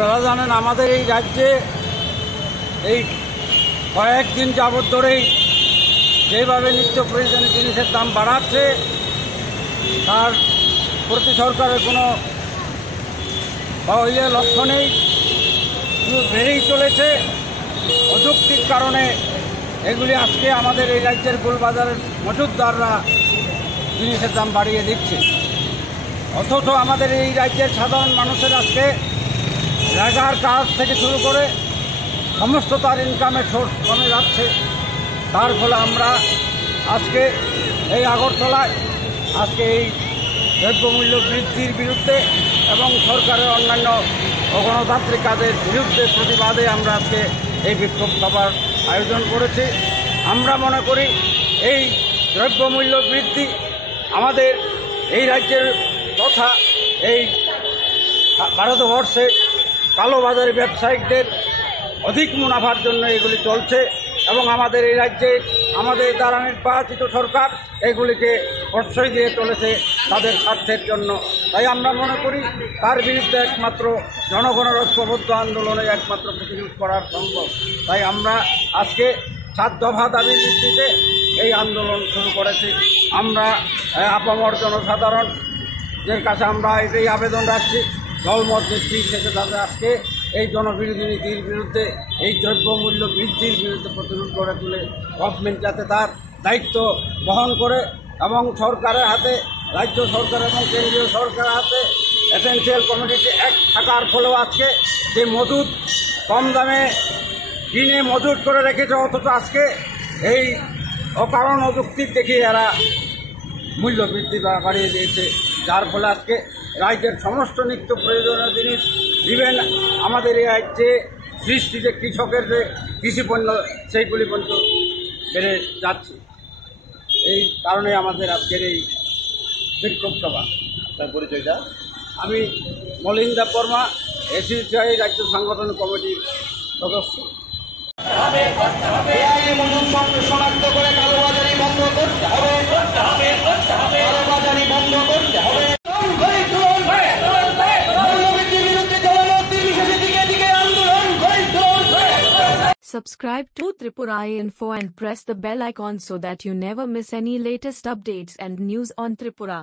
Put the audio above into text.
আপনারা জানেন আমাদের এই রাজ্যে এই কয়েকদিন যাবৎ ধরেই যেভাবে নিত্য প্রয়োজনীয় জিনিসের দাম বাড়াচ্ছে তার প্রতি সরকারের কোনো লক্ষ্য নেই, বেড়েই চলেছে। অযৌক্তিক কারণে এগুলি আজকে আমাদের এই রাজ্যের গোলবাজারের মজুতদাররা জিনিসের দাম বাড়িয়ে দিচ্ছে, অথচ আমাদের এই রাজ্যের সাধারণ মানুষের আজকে জায়গার কাজ থেকে শুরু করে সমস্ত তার ইনকামের সোর্স কমে যাচ্ছে। তার ফলে আমরা আজকে এই আগরতলায় আজকে এই দ্রব্যমূল্য বৃদ্ধির বিরুদ্ধে এবং সরকারের অন্যান্য অগণতান্ত্রিক কাজের বিরুদ্ধে প্রতিবাদে আমরা আজকে এই বিক্ষোভ সভার আয়োজন করেছি। আমরা মনে করি এই দ্রব্যমূল্য বৃদ্ধি আমাদের এই রাজ্যের তথা এই ভারতবর্ষে কালোবাজারি ব্যবসায়িকদের অধিক মুনাফার জন্য এগুলি চলছে এবং আমাদের এই রাজ্যে আমাদের দ্বারা নির্বাচিত সরকার এগুলিকে প্রশ্রয় দিয়ে চলেছে তাদের স্বার্থের জন্য। তাই আমরা মনে করি তার বিরুদ্ধে একমাত্র জনগণের ঐক্যবদ্ধ আন্দোলনে একমাত্র প্রতিরোধ করা সম্ভব। তাই আমরা আজকে 7 দফা দাবির ভিত্তিতে এই আন্দোলন শুরু করেছি। আমরা আপামর জনসাধারণদের কাছে আমরা এটাই আবেদন রাখছি, দলমত নির্বিশেষে তাদের আজকে এই জনবিরোধী নীতির বিরুদ্ধে, এই দ্রব্যমূল্য বৃদ্ধির বিরুদ্ধে প্রতিরোধ গড়ে তুলে গভর্নমেন্ট যাতে তার দায়িত্ব বহন করে এবং সরকারের হাতে, রাজ্য সরকার এবং কেন্দ্রীয় সরকারের হাতে এসেনশিয়াল কমোডিটি অ্যাক্ট থাকার ফলেও আজকে যে মজুদ কম দামে কিনে মজুদ করে রেখেছে, অথচ আজকে এই অকারণ অযৌক্তিক দেখিয়ে এরা মূল্য বৃদ্ধি বাড়িয়ে দিয়েছে, যার ফলে আজকে রাজ্যের সমস্ত নিত্য প্রয়োজনীয় জিনিস ইভেন আমাদের এই রাজ্যে সৃষ্টি যে কৃষকের যে কৃষিপণ্য সেইগুলি পর্যন্ত বেড়ে যাচ্ছে। এই কারণে আমাদের আজকের এই বিক্ষোভ সভা। আপনার পরিচয়টা? আমি মলিন দেববর্মা, এসিসিআই রাজ্য সাংগঠনিক কমিটির সদস্য। শনাক্ত করে কালোবাজারি বন্ধ করতে হবে, কালোবাজারি বন্ধ করতে হবে। Subscribe to Tripura Info and press the bell icon so that you never miss any latest updates and news on Tripura.